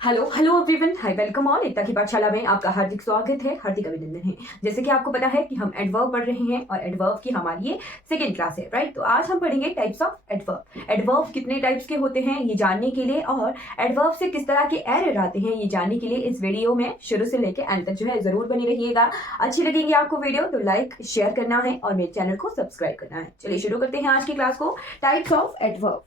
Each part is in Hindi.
Hello hello everyone, hi welcome all. Ekta की पाठशाला में आपका हार्दिक स्वागत है, हार्दिक अभिनंदन है। जैसे कि आपको पता है कि हम एडवर्ब पढ़ रहे हैं और एडवर्ब की हमारी ये सेकंड क्लास है, राइट। तो आज हम पढ़ेंगे टाइप्स ऑफ एडवर्ब। एडवर्ब कितने टाइप्स के होते हैं ये जानने के लिए और एडवर्ब से किस तरह के एरर आते हैं ये जानने के लिए इस वीडियो में शुरू से लेकर एंड तक जो है जरूर बने रहिएगा। अच्छी लगेगी आपको वीडियो तो लाइक शेयर करना है और मेरे चैनल को सब्सक्राइब करना है। चलिए शुरू करते हैं आज की क्लास को। Types of adverb.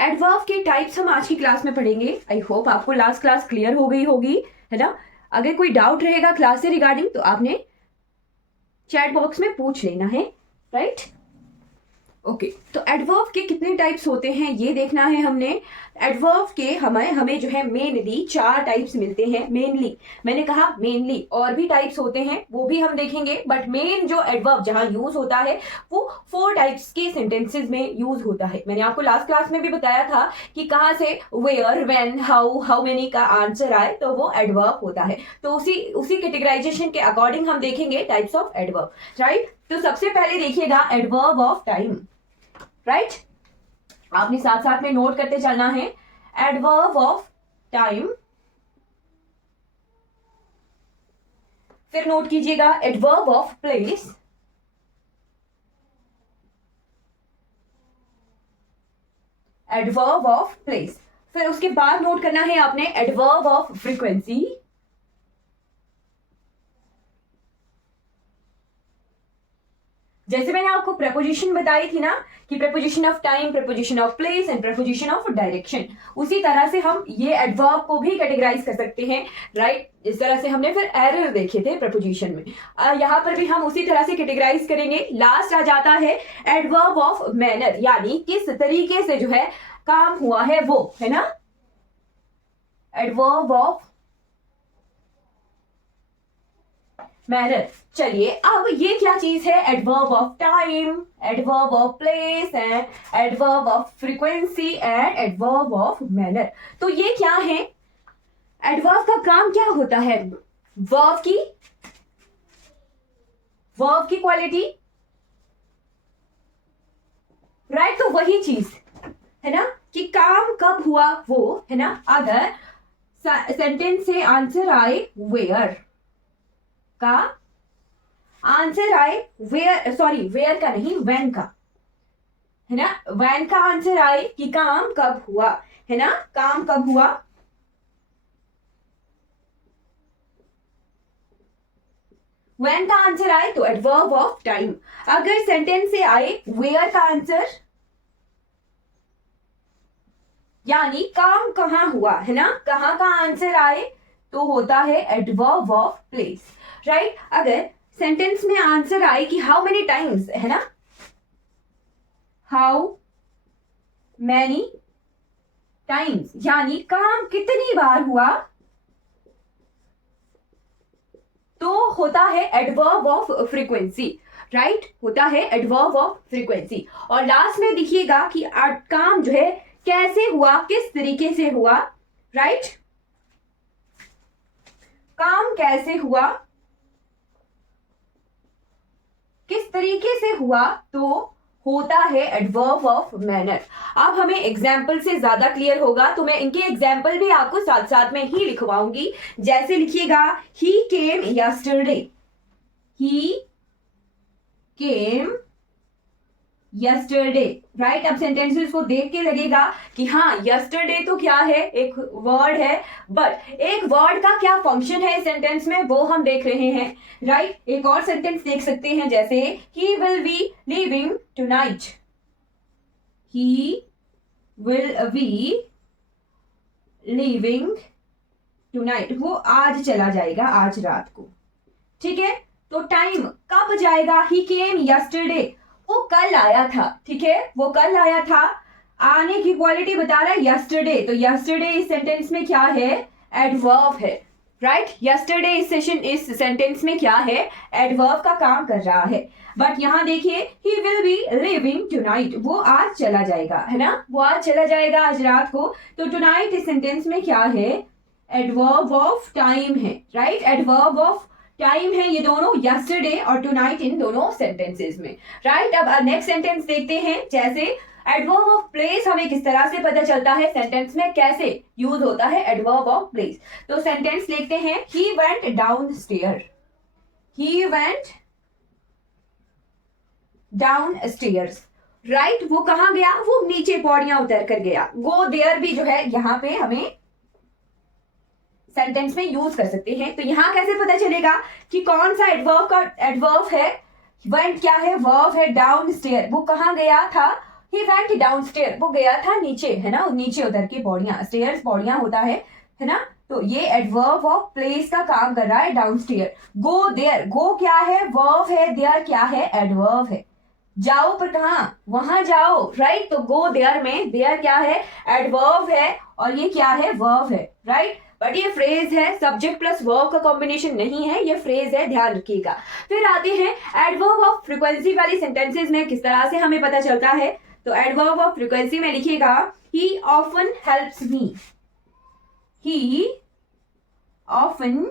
एडवर्ब के टाइप्स हम आज की क्लास में पढ़ेंगे। आई होप आपको लास्ट क्लास क्लियर हो गई होगी, है ना। अगर कोई डाउट रहेगा क्लास से रिगार्डिंग तो आपने चैट बॉक्स में पूछ लेना है, राइट। ओके, तो एडवर्ब के कितने टाइप्स होते हैं ये देखना है हमने। एडवर्ब के हमें जो है मेनली 4 टाइप्स मिलते हैं। मेनली मैंने कहा मेनली और भी टाइप्स होते हैं वो भी हम देखेंगे, बट मेन जो एडवर्ब जहां यूज होता है वो 4 टाइप्स के सेंटेंसेस में यूज होता है। मैंने आपको लास्ट क्लास में भी बताया था कि कहां से वेयर, व्हेन, हाउ मेनी का आंसर आए तो वो एडवर्ब होता है। तो उसी कैटेगराइजेशन के अकॉर्डिंग हम देखेंगे टाइप्स ऑफ एडवर्ब, राइट। तो सबसे पहले देखिएगा एडवर्ब ऑफ टाइम, राइट। आपने साथ साथ में नोट करते चलना है। एडवर्ब ऑफ टाइम, फिर नोट कीजिएगा adverb of place, adverb of place, फिर उसके बाद नोट करना है आपने एडवर्ब ऑफ फ्रीक्वेंसी, जैसे मैंने आपको प्रेपोजिशन बताई थी ना कि preposition of time, preposition of place and preposition of direction, उसी तरह से हम ये एडवर्ब को भी कैटेगराइज कर सकते हैं, राइट। इस तरह से हमने फिर एरर देखे थे प्रेपोजिशन में, यहां पर भी हम उसी तरह से कैटेगराइज करेंगे। लास्ट आ जाता है एडवर्ब ऑफ मैनर, यानी किस तरीके से जो है काम हुआ है वो, है ना। Adverb of manner. चलिए अब ये क्या चीज है, adverb of time, adverb of place and adverb of frequency and adverb of manner. तो ये क्या है, एडवर्ब का काम क्या होता है, वर्ब की क्वालिटी, राइट। तो वही चीज है ना कि काम कब हुआ वो, है ना। अगर सेंटेंस से आंसर आए वेयर का, आंसर आए वेयर का नहीं, व्हेन का, है ना। व्हेन का आंसर आए कि काम कब हुआ, है ना, काम कब हुआ। व्हेन का आंसर आए तो एडवर्ब ऑफ टाइम। अगर सेंटेंस से आए वेयर का आंसर, यानी काम कहां हुआ, है ना, कहां का आंसर आए तो होता है एडवर्ब ऑफ प्लेस, राइट। अगर सेंटेंस में आंसर आए कि हाउ मेनी टाइम्स, है ना, हाउ मैनी टाइम्स, यानी काम कितनी बार हुआ, तो होता है एडवर्ब ऑफ फ्रीक्वेंसी, राइट, होता है एडवर्ब ऑफ फ्रीक्वेंसी। और लास्ट में देखिएगा कि काम जो है कैसे हुआ, किस तरीके से हुआ, राइट, काम कैसे हुआ, किस तरीके से हुआ तो होता है एडवर्ब ऑफ मैनर। अब हमें एग्जाम्पल से ज्यादा क्लियर होगा तो मैं इनके एग्जाम्पल भी आपको साथ साथ में ही लिखवाऊंगी। जैसे लिखिएगा ही केम यस्टरडे, ही केम यस्टरडे, राइट। अब सेंटेंसेस को देख के लगेगा कि हाँ यस्टरडे तो क्या है, एक वर्ड है, बट एक वर्ड का क्या फंक्शन है सेंटेंस में वो हम देख रहे हैं, राइट। एक और सेंटेंस देख सकते हैं जैसे he will be leaving tonight, he will be leaving tonight, वो आज चला जाएगा, आज रात को, ठीक है। तो टाइम कब जाएगा, ही केम यस्टरडे, वो कल आया था, ठीक है, वो कल आया था। आने की क्वालिटी बता रहा है यस्टरडे, तो यस्टरडे इस सेंटेंस में क्या है, एडवर्ब है, राइट। यस्टरडे इस सेंटेंस में क्या है, एडवर्ब का काम कर रहा है। बट यहां देखिए he will be living tonight, वो आज चला जाएगा, है ना, वो आज चला जाएगा, आज रात को। तो टुनाइट इस सेंटेंस में क्या है, एडवर्ब ऑफ टाइम है, राइट, एडवर्ब ऑफ टाइम है ये दोनों, यस्टरडे और टुनाइट इन दोनों सेंटेंसेस में, राइट। अब नेक्स्ट सेंटेंस देखते हैं, जैसे एडवर्ब ऑफ प्लेस हमें किस तरह से पता चलता है सेंटेंस में कैसे यूज होता है एडवर्ब ऑफ प्लेस। तो सेंटेंस लिखते हैं, he went down stair, he went down stairs, right, वो कहाँ गया, वो नीचे पौड़ियां उतर कर गया। गो देयर भी जो है यहाँ पे हमें सेंटेंस में यूज कर सकते हैं। तो यहां कैसे पता चलेगा कि कौन सा एडवर्ब का एडवर्ब है, वेंट क्या है, वर्ब है, डाउन स्टेयर वो कहाँ गया था, ही वेंट डाउन स्टेयर वो गया था नीचे, है ना, नीचे उतर के पौड़ियां, स्टेयर्स पौड़ियां होता है ना। तो ये एडवर्ब ऑफ प्लेस का काम कर रहा है, डाउन स्टेयर। गो देयर, गो क्या है, वर्ब है, देयर क्या है, एडवर्ब है। जाओ पर कहा, वहां जाओ, राइट। तो गो देयर में देयर क्या है, एडवर्ब है, और ये क्या है, वर्ब है, राइट। बट ये फ्रेज है, सब्जेक्ट प्लस वर्ब का कॉम्बिनेशन नहीं है, ये फ्रेज है, ध्यान रखिएगा। फिर आते हैं एडवर्ब ऑफ फ्रीक्वेंसी वाली सेंटेंसेस में किस तरह से हमें पता चलता है। तो एडवर्ब ऑफ फ्रीक्वेंसी में लिखिएगा, he often helps me, he often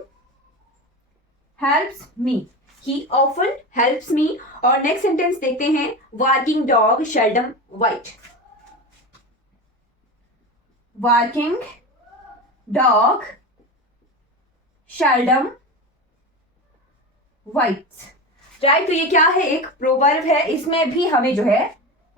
helps me, he often helps me. और नेक्स्ट सेंटेंस देखते हैं, working dog seldom white, working dog seldom whites, right. तो ये क्या है, एक प्रोवर्ब है, इसमें भी हमें जो है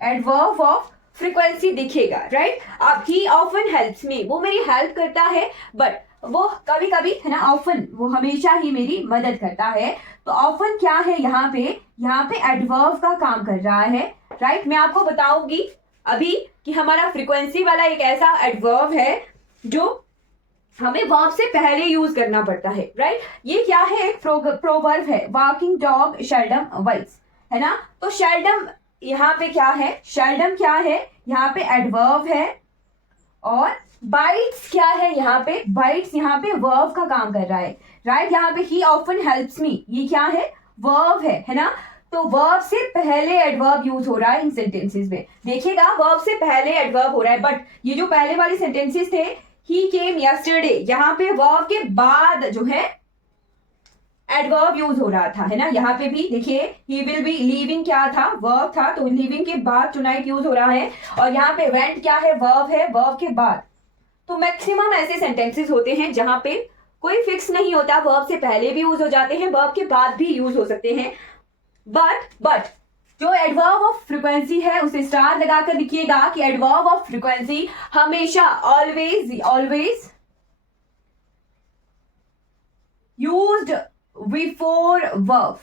एडवर्ब ऑफ फ्रीक्वेंसी दिखेगा, राइट। अब ही ऑफन हेल्प्स मी, वो मेरी हेल्प करता है, बट वो कभी कभी, है ना, ऑफन वो हमेशा ही मेरी मदद करता है। तो ऑफन क्या है यहाँ पे एडवर्ब का काम कर रहा है, राइट। मैं आपको बताऊंगी अभी कि हमारा फ्रीक्वेंसी वाला एक ऐसा एडवर्ब है जो हमें वर्ब से पहले यूज करना पड़ता है, राइट। ये क्या है, एक प्रोवर्ब है, वॉकिंग डॉग शेल्डम वाइट्स, है ना। तो शेल्डम यहाँ पे क्या है, शेल्डम क्या है, यहाँ पे एडवर्ब है, और बाइट्स क्या है, यहाँ पे बाइट्स यहाँ पे वर्ब का काम कर रहा है, राइट। यहाँ पे ही ऑफन हेल्प्स मी, ये क्या है, वर्ब है ना। तो वर्ब से पहले एडवर्ब यूज हो रहा है इन सेंटेंसेस में, देखिएगा वर्ब से पहले एडवर्ब हो रहा है। बट ये जो पहले वाले सेंटेंसेस थे, ही केम यस्टरडे, यहाँ पे वर्ब के बाद जो है एडवर्ब यूज हो रहा था, है ना। यहाँ पे भी देखिए, ही विल बी लीविंग क्या था, वर्ब था, तो लीविंग के बाद टुनाइट यूज हो रहा है। और यहाँ पे वेंट क्या है, वर्ब है, वर्ब के बाद। तो मैक्सिमम ऐसे सेंटेंसेस होते हैं जहां पे कोई फिक्स नहीं होता, वर्ब से पहले भी यूज हो जाते हैं, वर्ब के बाद भी यूज हो सकते हैं। बट जो एडवर्ब ऑफ फ्रीक्वेंसी है उसे स्टार लगाकर लिखिएगा कि एडवर्ब ऑफ फ्रीक्वेंसी हमेशा always used before verb,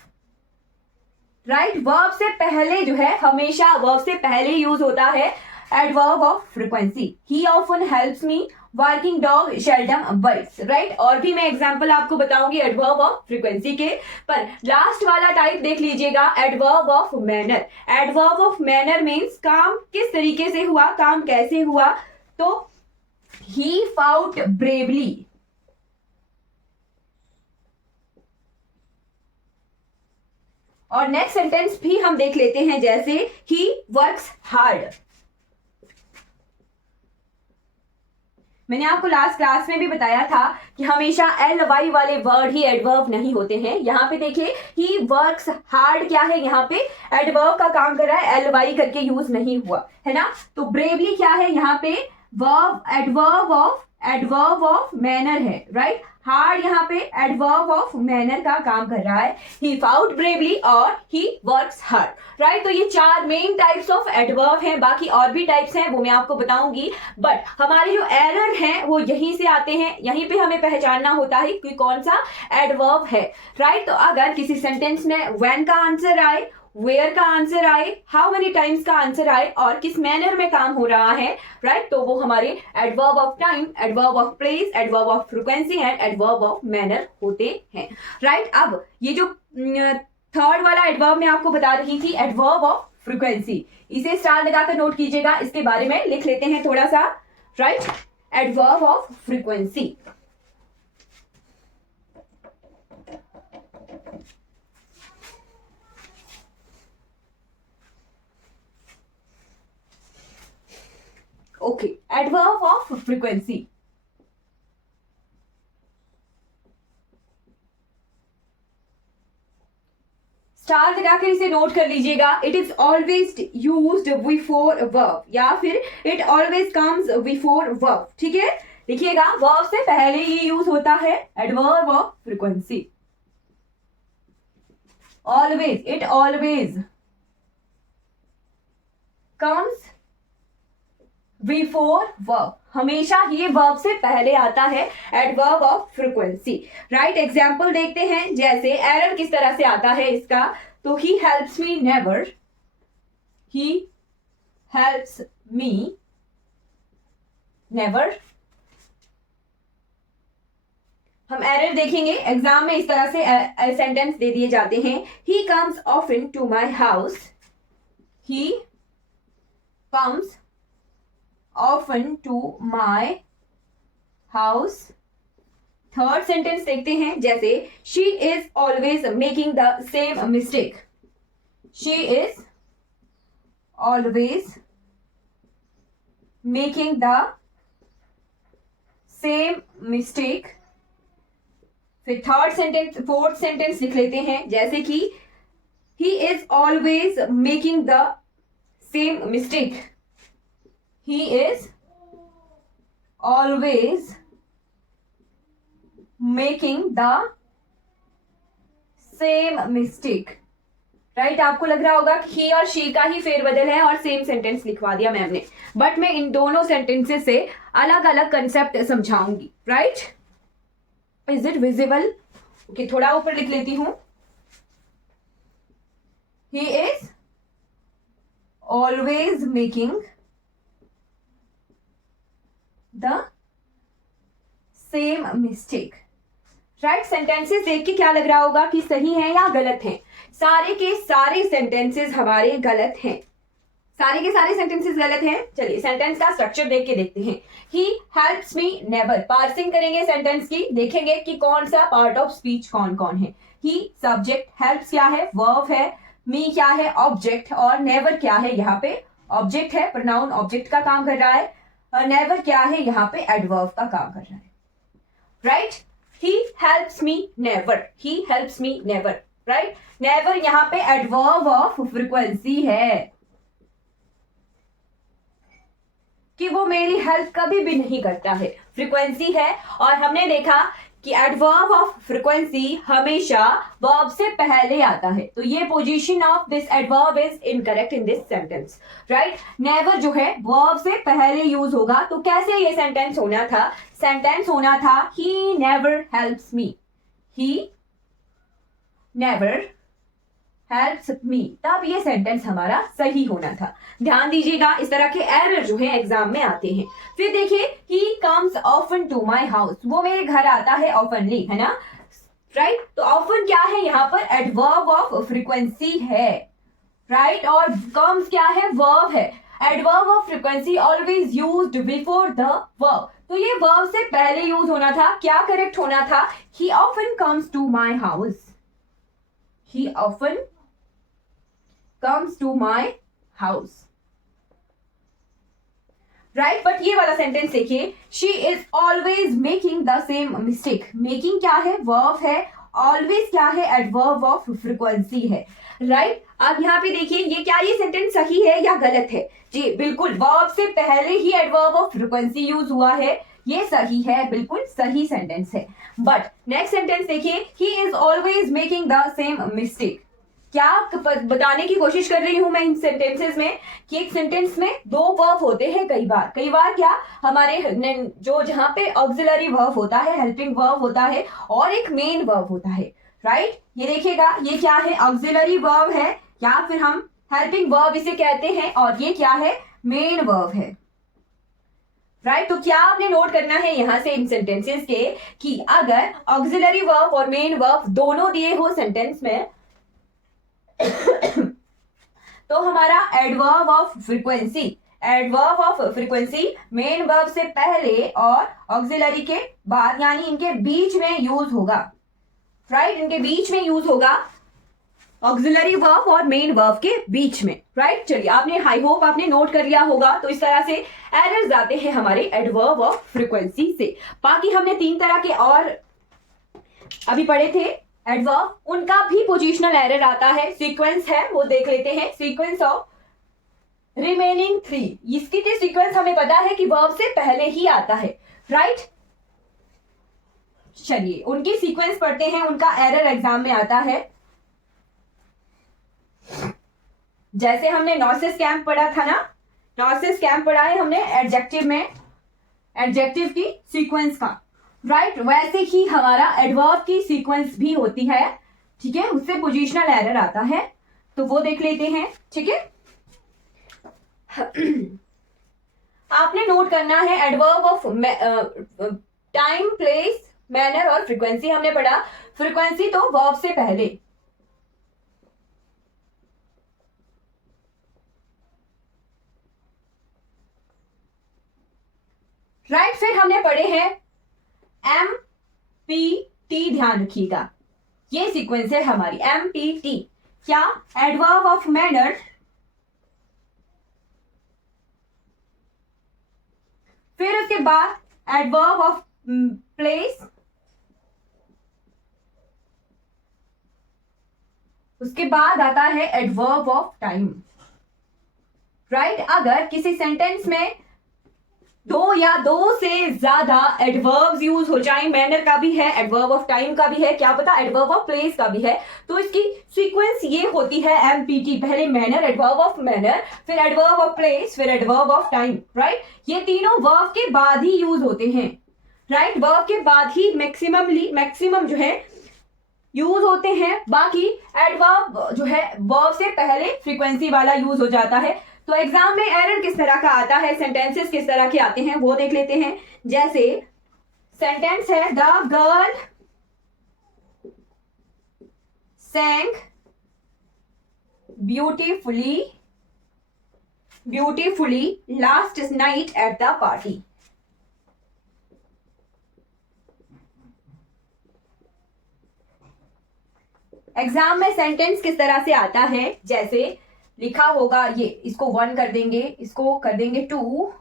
right. Verb से पहले जो है, हमेशा वर्ब से पहले यूज होता है adverb of frequency. He often helps me, working dog seldom bytes, right. और भी मैं एग्जांपल आपको बताऊंगी एडवर्ब ऑफ फ्रीक्वेंसी के, पर लास्ट वाला टाइप देख लीजिएगा, adverb of manner. Adverb of manner means काम किस तरीके से हुआ, काम कैसे हुआ। तो ही फाउट ब्रेवली, और नेक्स्ट सेंटेंस भी हम देख लेते हैं, जैसे ही वर्क्स हार्ड। मैंने आपको लास्ट क्लास में भी बताया था कि हमेशा एल वाई वाले वर्ड ही एडवर्ब नहीं होते हैं। यहाँ पे देखिए, ही वर्क्स हार्ड क्या है, यहाँ पे एडवर्ब का काम कर रहा है, एल वाई करके यूज नहीं हुआ, है ना। तो ब्रेवली क्या है, यहाँ पे वर्ब, एडवर्ब ऑफ मैनर है, राइट। हार्ड यहाँ पे एडवर्ब ऑफ मैनर का काम कर रहा है, ही फाउट ब्रेवली और ही वर्क्स हार्ड, राइट। तो ये चार मेन टाइप्स ऑफ एडवर्ब हैं, बाकी और भी टाइप्स हैं वो मैं आपको बताऊंगी। बट हमारे जो एरर हैं वो यहीं से आते हैं, यहीं पे हमें पहचानना होता है कि कौन सा एडवर्ब है, राइट। तो अगर किसी सेंटेंस में व्हेन का आंसर आए, वेयर का आंसर आए, हाउ मेनी टाइम्स का आंसर आए, और किस मैनर में काम हो रहा है, राइट, तो वो हमारे adverb of time, adverb of place, adverb of frequency and adverb of manner होते हैं, राइट। अब ये जो थर्ड वाला एडवर्ब मैं आपको बता रही थी, एडवर्ब ऑफ फ्रीक्वेंसी, इसे स्टार लगाकर नोट कीजिएगा, इसके बारे में लिख लेते हैं थोड़ा सा, right. Adverb of frequency, okay, adverb of frequency. Star लगाकर इसे नोट कर लीजिएगा। It is always used before verb या फिर it always comes before verb. ठीक है, लिखिएगा वर्ब से पहले ये यूज होता है, adverb of frequency. Always, it always comes before verb, हमेशा ये वर्ब से पहले आता है, adverb of frequency. Right, example देखते हैं, जैसे एरर किस तरह से आता है इसका। तो he helps me never, he helps me never. हम एरर देखेंगे एग्जाम में, इस तरह से सेंटेंस दे दिए जाते हैं। He comes often to my house, he comes often to my house। Third sentence देखते हैं, जैसे she is always making the same mistake, she is always making the same mistake। फिर थर्ड सेंटेंस, फोर्थ सेंटेंस लिख लेते हैं, जैसे कि he is always making the same mistake, he is always making the same mistake। Right, आपको लग रहा होगा कि he और she का ही फेरबदल है और सेम सेंटेंस लिखवा दिया मैम ने, बट मैं इन दोनों सेंटेंसेस से अलग अलग कंसेप्ट समझाऊंगी। Right, is it visible? Okay, थोड़ा ऊपर लिख लेती हूं। he is always making the same mistake। Right, sentences देख के क्या लग रहा होगा कि सही है या गलत है? सारे के सारे सेंटेंसेस हमारे गलत हैं, सारे के सारे सेंटेंसेस गलत हैं। चलिए सेंटेंस का स्ट्रक्चर देख के देखते हैं। ही हेल्प्स मी नेवर, पार्सिंग करेंगे सेंटेंस की, देखेंगे कि कौन सा पार्ट ऑफ स्पीच कौन कौन है। ही सब्जेक्ट, हेल्प्स क्या है? वर्ब है, मी क्या है? ऑब्जेक्ट, और नेवर क्या है? यहाँ पे ऑब्जेक्ट है, प्रोनाउन ऑब्जेक्ट का काम कर रहा है। नेवर क्या है? यहाँ पे एडवर्ब का काम कर रहा है। Right, he helps me never, he helps me never. Right, never यहाँ पे एडवर्ब ऑफ फ्रीक्वेंसी है कि वो मेरी हेल्प कभी भी नहीं करता है, फ्रीक्वेंसी है। और हमने देखा कि एडवर्ब ऑफ फ्रीक्वेंसी हमेशा वर्ब से पहले आता है, तो ये position of this adverb is incorrect in this sentence. Right, never जो है वर्ब से पहले यूज होगा, तो कैसे ये सेंटेंस होना था? सेंटेंस होना था he never helps me, he never helps me, तब ये सेंटेंस हमारा सही होना था। ध्यान दीजिएगा, इस तरह के एरर जो है एग्जाम में आते हैं। फिर देखिए, he comes often to my house, वो मेरे घर आता है ऑफनली, है ना? राइट, तो ऑफन क्या है? यहाँ पर एडवर्ब ऑफ फ्रीक्वेंसी है। राइट, और कम्स क्या है? वर्ब है। Adverb of frequency always used before the verb, तो ये वर्ब से पहले यूज होना था। क्या करेक्ट होना था? He often comes to my house, he often comes to my house। Right, but ये वाला सेंटेंस देखिए, she is always making the same mistake। making क्या है? वर्ब है। always क्या है? एडवर्ब ऑफ फ्रीक्वेंसी है। राइट, अब यहाँ पे देखिए, ये क्या ये सेंटेंस सही है या गलत है? जी बिल्कुल, वर्ब से पहले ही एडवर्ब ऑफ फ्रीक्वेंसी यूज हुआ है, ये सही है, बिल्कुल सही सेंटेंस है। बट नेक्स्ट सेंटेंस देखिए, he is always making the same mistake। क्या बताने की कोशिश कर रही हूं मैं इन सेंटेंसेस में कि एक सेंटेंस में दो वर्ब होते हैं कई बार क्या हमारे जो जहां पे ऑक्सिलरी वर्ब होता है, हेल्पिंग वर्ब होता है, और एक मेन वर्ब होता है। राइट, ये देखिएगा, ये क्या है? ऑक्सिलरी वर्ब है, या फिर हम हेल्पिंग वर्ब इसे कहते हैं, और ये क्या है? मेन वर्ब है। राइट, तो क्या आपने नोट करना है यहां से इन सेंटेंसेस के कि अगर ऑक्सिलरी वर्ब और मेन वर्ब दोनों दिए हो सेंटेंस में तो हमारा adverb of frequency, adverb of frequency main verb से पहले और ऑक्सिलरी के बाद, यानी इनके बीच में यूज होगा। राइट, इनके बीच में यूज होगा, ऑक्सिलरी वर्ब और मेन वर्ब के बीच में। राइट, चलिए आपने, आई होप आपने नोट कर लिया होगा। तो इस तरह से एरर्स आते हैं हमारे एडवर्ब ऑफ फ्रीक्वेंसी से। बाकी हमने तीन तरह के और अभी पढ़े थे, एडवर्ब उनका भी पोजिशनल एरर आता है, सीक्वेंस है वो देख लेते हैं, सीक्वेंस ऑफ रिमेनिंग 3, इसकी तो सीक्वेंस हमें पता है कि वर्ब से पहले ही आता है, राइट। चलिए उनकी सीक्वेंस पढ़ते हैं, उनका एरर एग्जाम में आता है। जैसे हमने नॉसिस कैंप पढ़ा था ना, नॉसिस कैंप पढ़ा है हमने एडजेक्टिव में, एडजेक्टिव की सीक्वेंस का, राइट। वैसे ही हमारा एडवर्ब की सीक्वेंस भी होती है, ठीक है, उससे पोजिशनल एरर आता है, तो वो देख लेते हैं, ठीक है। आपने नोट करना है adverb of time, place, manner और फ्रीक्वेंसी हमने पढ़ा। फ्रीक्वेंसी तो वर्ब से पहले, राइट। फिर हमने पढ़े हैं एम पी टी, ध्यान रखिएगा ये सीक्वेंस है हमारी, एम पी टी क्या, एडवर्ब ऑफ मैनर, फिर उसके बाद एडवर्ब ऑफ प्लेस, उसके बाद आता है एडवर्ब ऑफ टाइम, राइट। अगर किसी सेंटेंस में दो या दो से ज्यादा एडवर्ब्स यूज हो जाए, मैनर का भी है, एडवर्ब ऑफ टाइम का भी है, क्या पता एडवर्ब ऑफ प्लेस का भी है, तो इसकी सीक्वेंस ये होती है एमपीटी, पहले मैनर, एडवर्ब ऑफ मैनर, फिर एडवर्ब ऑफ प्लेस, फिर एडवर्ब ऑफ टाइम, राइट। ये तीनों वर्ब के बाद ही यूज होते हैं, राइट, वर्ब के बाद ही मैक्सिमम जो है यूज होते हैं, बाकी एडवर्ब जो है वर्ब से पहले फ्रीक्वेंसी वाला यूज हो जाता है। तो एग्जाम में एरर किस तरह का आता है, सेंटेंसेस किस तरह के आते हैं वो देख लेते हैं। जैसे सेंटेंस है the girl sang beautifully last night at the party। Exam में सेंटेंस किस तरह से आता है, जैसे लिखा होगा ये, इसको 1 कर देंगे, इसको कर देंगे 2,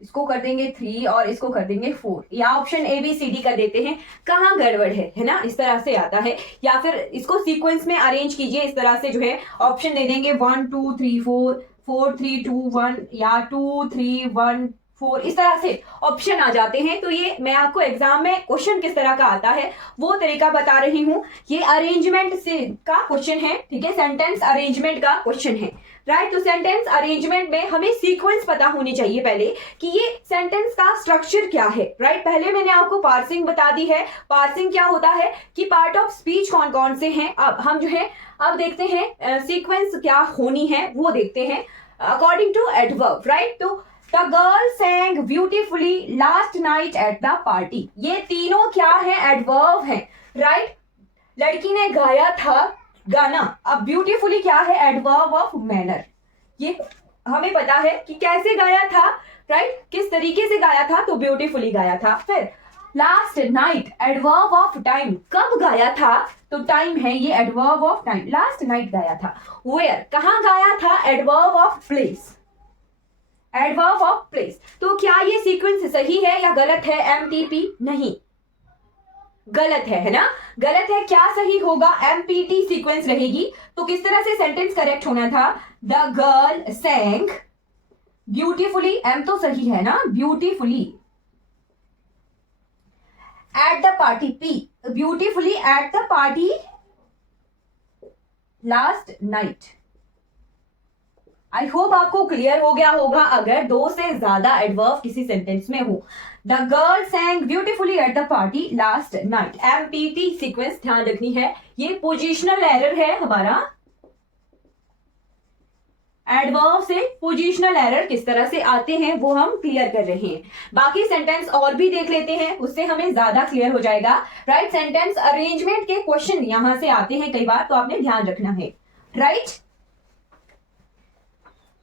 इसको कर देंगे 3 और इसको कर देंगे 4, या option A B C D कर देते हैं, कहाँ गड़बड़ है ना, इस तरह से आता है। या फिर इसको सीक्वेंस में अरेंज कीजिए, इस तरह से जो है ऑप्शन दे देंगे 1 2 3 4, 4 3 2 1 या 2 3 1 4, इस तरह से ऑप्शन आ जाते हैं। तो ये मैं आपको एग्जाम में क्वेश्चन किस तरह का आता है वो तरीका बता रही हूँ। ये अरेंजमेंट से का क्वेश्चन है, ठीक है, सेंटेंस अरेंजमेंट का क्वेश्चन है, राइट। तो सेंटेंस अरेंजमेंट में हमें सीक्वेंस पता होनी चाहिए पहले कि ये सेंटेंस का स्ट्रक्चर क्या है, राइट। पहले मैंने आपको पार्सिंग बता दी है, पार्सिंग क्या होता है कि पार्ट ऑफ स्पीच कौन कौन से हैं। अब हम जो है अब देखते हैं सीक्वेंस क्या होनी है वो देखते हैं अकॉर्डिंग टू एडवर्ब, राइट। तो The girl sang beautifully last night at the party, ये तीनों क्या है, एडवर्ब है, राइट। लड़की ने गाया था गाना, अब ब्यूटीफुली क्या है, एडवर्ब ऑफ मैनर। ये हमें पता है कि कैसे गाया था, राइट, किस तरीके से गाया था, तो ब्यूटीफुली गाया था। फिर last night, adverb of time, कब गाया था, तो टाइम है ये, adverb of time, last night गाया था। वेयर, कहाँ गाया था, adverb of place, adverb of place. तो क्या ये सीक्वेंस सही है या गलत है, एमटीपी, नहीं गलत है ना, गलत है। क्या सही होगा, एमपीटी सीक्वेंस रहेगी। तो किस तरह से सेंटेंस करेक्ट होना था, द गर्ल sang ब्यूटीफुली, एम तो सही है ना, ब्यूटीफुली एट द पार्टी, पी beautifully at the party last night. I hope आपको क्लियर हो गया होगा अगर दो से ज्यादा एडवर्ब किसी सेंटेंस में हो। The girl sang beautifully at the party last night, empty sequence ध्यान रखनी है, ये पोजिशनल एरर है हमारा। एडवर्ब से पोजिशनल एरर किस तरह से आते हैं वो हम क्लियर कर रहे हैं। बाकी सेंटेंस और भी देख लेते हैं, उससे हमें ज्यादा क्लियर हो जाएगा, राइट। सेंटेंस अरेंजमेंट के क्वेश्चन यहां से आते हैं कई बार, तो आपने ध्यान रखना है, राइट।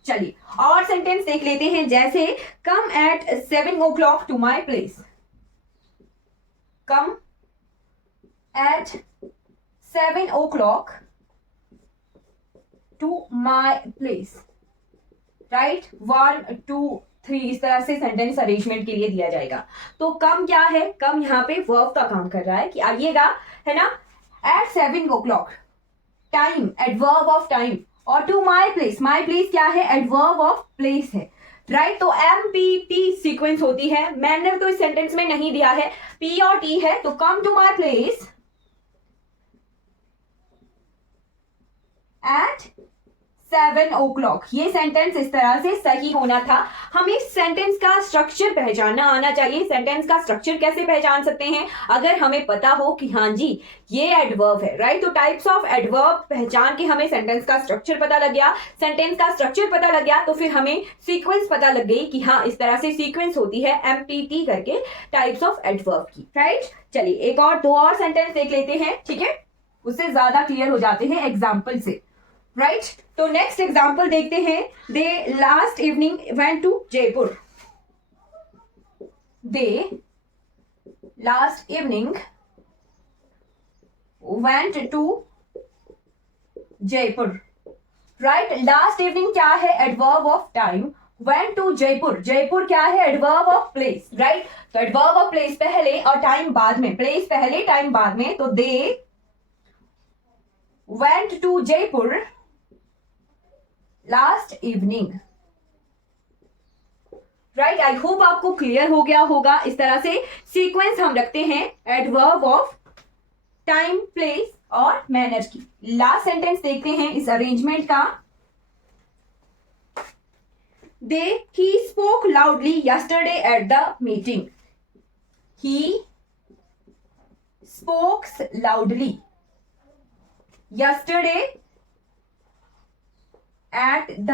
चलिए और सेंटेंस देख लेते हैं, जैसे come at 7 o'clock to my place, come at 7 o'clock to my place, right. 1 2 3 इस तरह से सेंटेंस अरेंजमेंट के लिए दिया जाएगा। तो कम क्या है, कम यहाँ पे वर्ब का काम कर रहा है कि आइएगा, है ना। At 7 o'clock, time adverb of time, और to my place, my place क्या है, एडवर्ब ऑफ प्लेस है, राइट। तो MPT सीक्वेंस होती है। मैनर तो इस सेंटेंस में नहीं दिया है, P और T है, तो come to my place at 7 o'clock। ये सेंटेंस इस तरह से सही होना था। हमें सेंटेंस का स्ट्रक्चर पहचानना आना चाहिए। सेंटेंस का स्ट्रक्चर कैसे पहचान सकते हैं, अगर हमें पता हो कि हाँ जी ये एडवर्ब है, राइट। तो टाइप्स ऑफ एडवर्ब पहचान के हमें सेंटेंस का स्ट्रक्चर पता लग गया। सेंटेंस का स्ट्रक्चर पता लग गया तो फिर हमें सीक्वेंस पता लग गई कि हाँ इस तरह से सीक्वेंस होती है MPT करके टाइप्स ऑफ एडवर्ब की, राइट। चलिए एक और दो और सेंटेंस देख लेते हैं, ठीक है, उससे ज्यादा क्लियर हो जाते हैं एग्जाम्पल से, राइट। तो नेक्स्ट एग्जाम्पल देखते हैं। They last evening went to Jaipur. They last evening went to Jaipur, right. Last evening क्या है, adverb of time. Went to Jaipur, Jaipur क्या है, एडवर्ब ऑफ प्लेस, राइट। तो एडवर्ब ऑफ प्लेस पहले और टाइम बाद में, प्लेस पहले टाइम बाद में, तो they went to Jaipur last evening, right. I hope आपको क्लियर हो गया होगा। इस तरह से सीक्वेंस हम रखते हैं एडवर्ब ऑफ टाइम, प्लेस और मैनर की। लास्ट सेंटेंस देखते हैं इस अरेंजमेंट का। They he spoke loudly yesterday at the meeting. He spokes loudly yesterday at the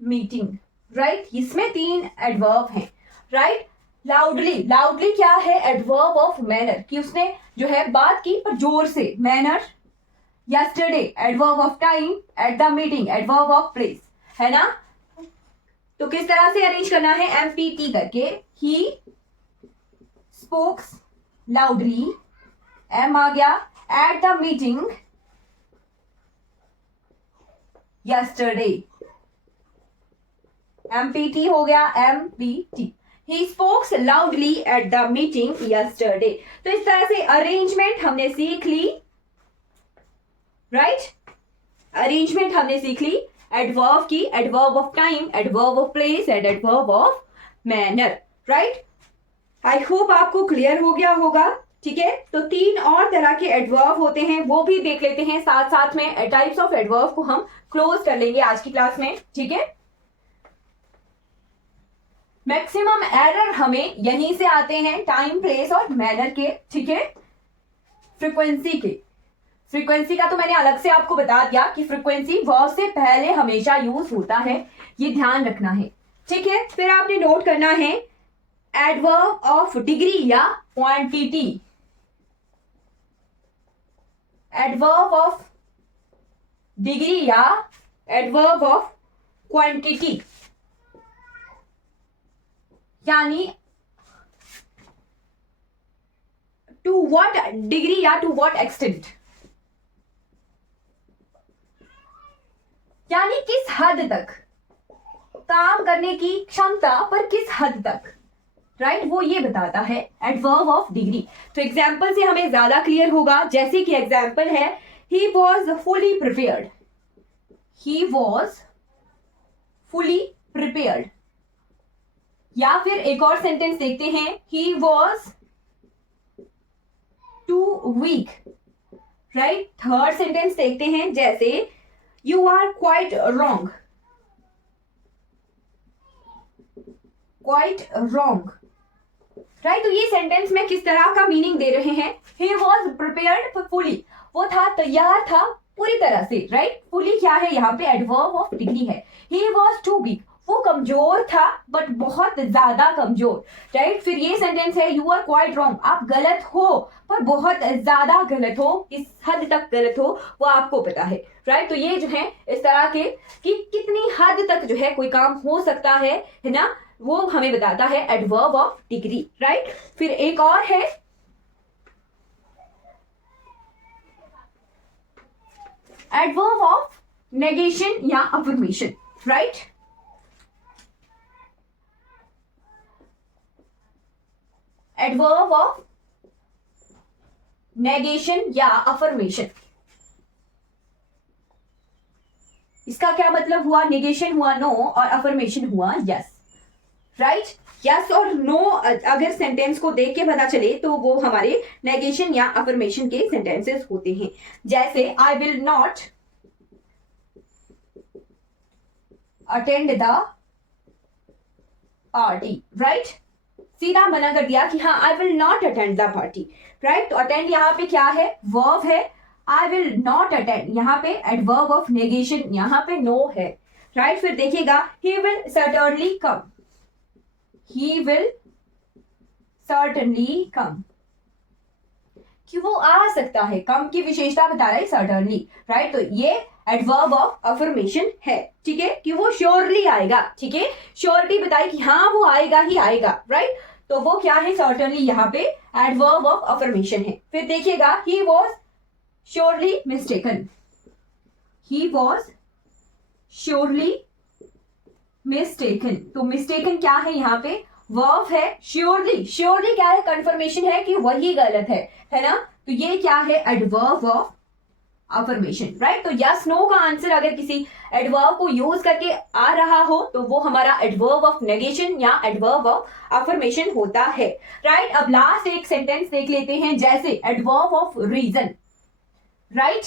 meeting, right. इसमें 3 एडवर्ब हैं, राइट। लाउडली, लाउडली क्या है, एडवर्ब ऑफ मैनर, कि उसने जो है बात की पर जोर से, manner. Yesterday adverb of time, eight the meeting adverb of place, है ना। तो किस तरह से अरेंज करना है, MPT करके। ही स्पोक्स लाउडली, M आ गया, eight the meeting yesterday, MPT हो गया, MPT। He spoke loudly at the meeting yesterday। तो इस तरह से अरेंजमेंट हमने सीख ली, राइट। अरेंजमेंट हमने सीख ली एडवर्ब की, adverb of time, adverb of place and adverb of manner, right. I hope आपको क्लियर हो गया होगा, ठीक है। तो 3 और तरह के एडवर्ब होते हैं, वो भी देख लेते हैं साथ साथ में। टाइप्स ऑफ एडवर्ब को हम क्लोज कर लेंगे आज की क्लास में, ठीक है। मैक्सिमम एरर हमें यहीं से आते हैं, टाइम, प्लेस और मैनर के, ठीक है। फ्रीक्वेंसी के, फ्रीक्वेंसी का तो मैंने अलग से आपको बता दिया कि फ्रीक्वेंसी वर्ब से पहले हमेशा यूज होता है, ये ध्यान रखना है, ठीक है। फिर आपने नोट करना है एडवर्ब ऑफ डिग्री या क्वांटिटी, एडवर्ब ऑफ डिग्री या एडवर्ब ऑफ क्वांटिटी, यानी टू व्हाट डिग्री या टू व्हाट एक्सटेंट, यानी किस हद तक, काम करने की क्षमता पर किस हद तक, राइट, वो ये बताता है एडवर्ब ऑफ डिग्री। तो एग्जाम्पल से हमें ज्यादा क्लियर होगा, जैसे कि एग्जाम्पल है he was fully prepared, he was fully prepared. या फिर एक और सेंटेंस देखते हैं, he was too weak, right. Third sentence देखते हैं, जैसे you are quite wrong, quite wrong, right. तो ये सेंटेंस में किस तरह का मीनिंग दे रहे हैं, ही वॉज प्रिपेयर्ड फुली, वो था, तैयार था पूरी तरह से, राइट। फुली क्या है, यहाँ पे एडवर्ब ऑफ डिग्री है। ही वॉज टू वीक, वो कमजोर था बट बहुत ज्यादा कमजोर, राइट। फिर ये सेंटेंस है यू आर क्वाइट रॉन्ग, आप गलत हो पर बहुत ज्यादा गलत हो, किस हद तक गलत हो वो आपको पता है, राइट। तो ये जो है इस तरह के कि कितनी हद तक जो है कोई काम हो सकता है ना, वो हमें बताता है एडवर्ब ऑफ डिग्री, राइट। फिर एक और है एडवर्ब ऑफ नेगेशन या affirmation, right. Adverb of negation या अफर्मेशन। इसका क्या मतलब हुआ? नेगेशन हुआ नो और अफर्मेशन हुआ यस, राइट। यस और नो अगर सेंटेंस को देख के पता चले तो वो हमारे नेगेशन या अफर्मेशन के सेंटेंसेस होते हैं। जैसे I will not attend the party, right. सीधा मना कर दिया कि हाँ I will not attend the party, right. तो अटेंड यहाँ पे क्या है? वर्ब है। आई विल नॉट अटेंड यहाँ पे एडवर्ब ऑफ नेगेशन, यहाँ पे नो है, राइट। फिर देखिएगा he will certainly come, he will certainly come, कि वो आ सकता है, कम की विशेषता बता रहा है सर्टेनली, राइट। तो ये एडवर्ब ऑफ अफर्मेशन है, ठीक है, कि वो श्योरली आएगा, ठीक है। श्योरिटी बताई कि हाँ वो आएगा ही आएगा, राइट। तो वो क्या है? सर्टेनली यहाँ पे एडवर्ब ऑफ अफर्मेशन है। फिर देखिएगा he was surely mistaken, he was surely mistaken. तो मिस्टेकन क्या है? यहाँ पे वर्ब है। श्योरली, श्योरली क्या है? कंफर्मेशन है कि वही गलत है ना। तो ये क्या है? Adverb of affirmation, right. तो यस नो का आंसर अगर किसी एडवर्ब को यूज करके आ रहा हो तो वो हमारा एडवर्ब ऑफ नेगेशन या एडवर्ब ऑफ अफर्मेशन होता है, राइट। अब लास्ट एक सेंटेंस देख लेते हैं, जैसे adverb of reason, right.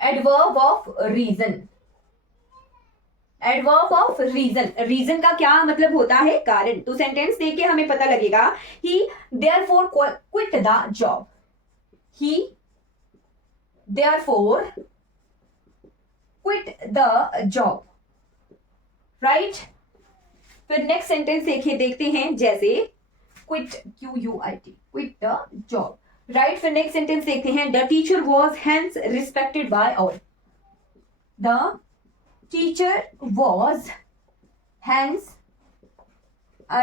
Adverb of reason, adverb of reason, reason का क्या मतलब होता है? कारण। तो सेंटेंस देख के हमें पता लगेगा he therefore quit the job, he therefore quit the job, right. फिर नेक्स्ट सेंटेंस देखते हैं, जैसे quit, QUIT, quit the job, right. फिर नेक्स्ट सेंटेंस देखते हैं, the teacher was hence respected by all, द teacher was hence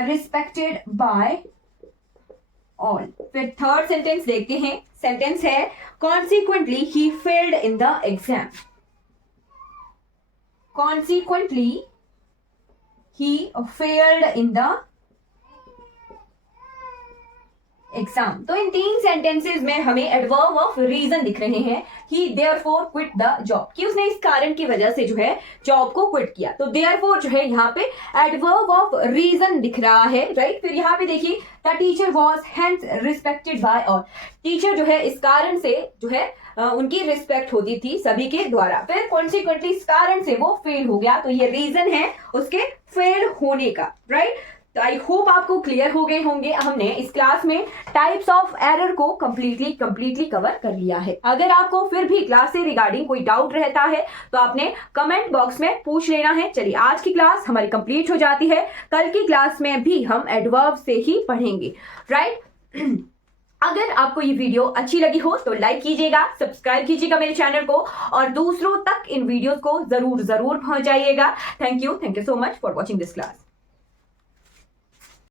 respected by all। फिर थर्ड सेंटेंस देखते हैं, सेंटेंस है consequently he failed in the exam, consequently he failed in the exam. तो इन तीन सेंटेंसेस में हमें एडवर्ब ऑफ रीजन दिख रहे हैं, ही देयरफॉर क्विट द जॉब, कि उसने इस कारण की वजह से जो है जॉब को क्विट किया। तो देयरफॉर जो है यहाँ पे एडवर्ब ऑफ रीजन दिख रहा है, राइट। फिर यहाँ पे देखिए the teacher was hence respected by all, teacher जो है इस कारण से जो है उनकी रिस्पेक्ट होती थी सभी के द्वारा। फिर कॉन्सिक्वेंटली इस कारण से वो फेल हो गया, तो ये रीजन है उसके फेल होने का, राइट। तो आई होप आपको क्लियर हो गए होंगे। हमने इस क्लास में टाइप्स ऑफ एरर को कंप्लीटली कवर कर लिया है। अगर आपको फिर भी क्लास से रिगार्डिंग कोई डाउट रहता है तो आपने कमेंट बॉक्स में पूछ लेना है। चलिए आज की क्लास हमारी कंप्लीट हो जाती है, कल की क्लास में भी हम एडवर्ब से ही पढ़ेंगे, राइट। अगर आपको ये वीडियो अच्छी लगी हो तो लाइक कीजिएगा, सब्सक्राइब कीजिएगा मेरे चैनल को और दूसरों तक इन वीडियोस को जरूर पहुंचाइएगा। Thank you so much for watching this class.